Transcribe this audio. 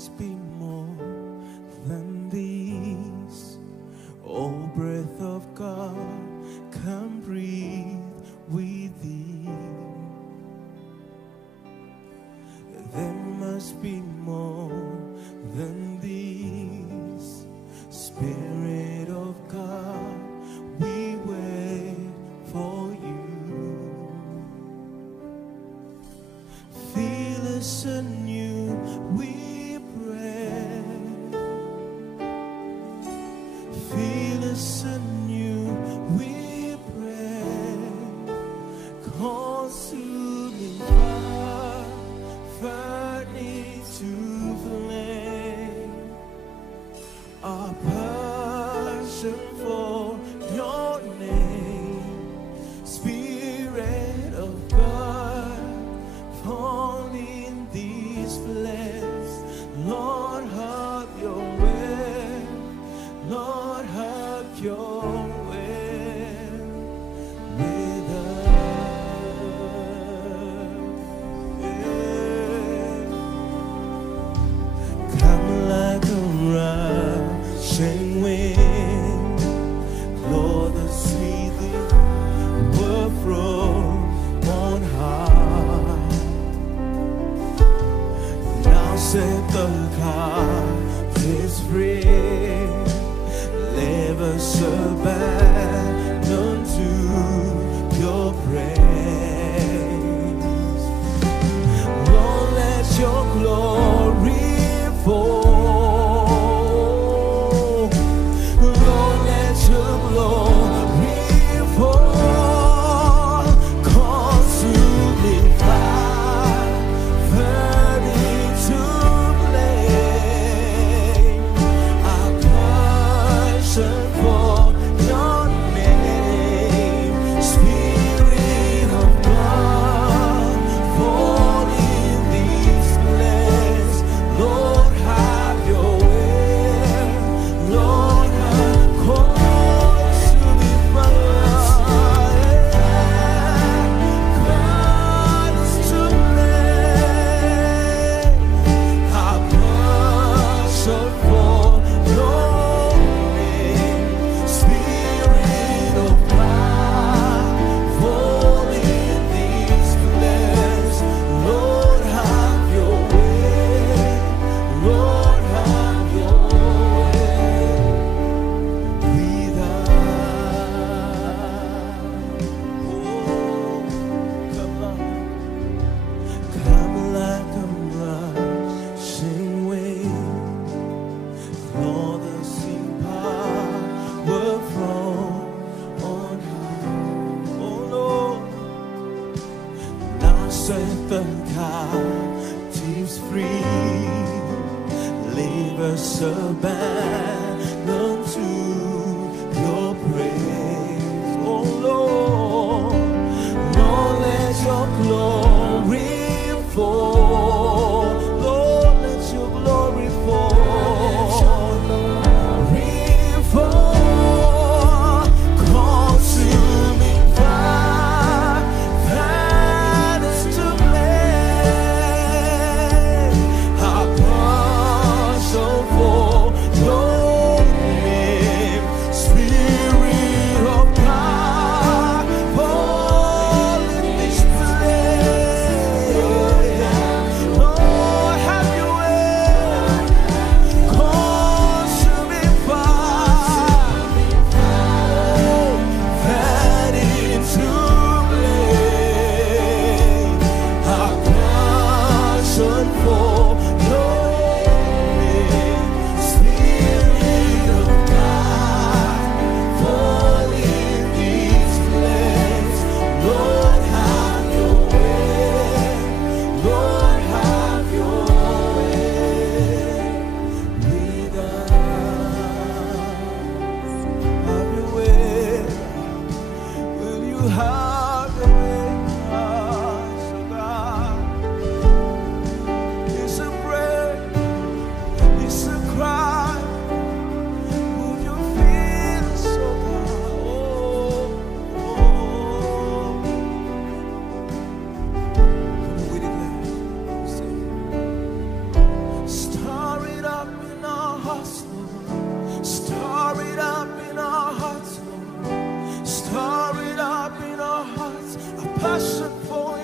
must be more than these. Oh, breath of God, come breathe within. There must be more than these. Spirit of God, we wait for you. Feel us anew, we pray. Feel us anew, we pray. Consuming fire, burning to flame. Our passion for your name. Spirit of God, fall in this place. Lord, have your way. Lord, have your way with us. Yeah. Come like a rushing wind. Lord, the sweet word from on high. Now set the captives free. Leave us abandoned to your praise. Lord, let your glory fall. Lord, let your glory fall. Consuming fire, burning to flame. Our passion for your name. Spirit of God, fall in this place. Lord, have your way. Lord, have consuming fire. Consuming our passion for your name. Spirit of God, fall in this place. Lord, have your way. Lord, have your way with us. Oh, come on. Come like a rushing wind. Lord, the sea power from on high. Oh Lord, now set the captives free. Leave us abandoned to your praise. Oh Lord, Lord, let your glory fall. Lord, let your glory fall. Consuming fire, that is to blame. Our passion for your name. Spirit of God, fall in this place. passion for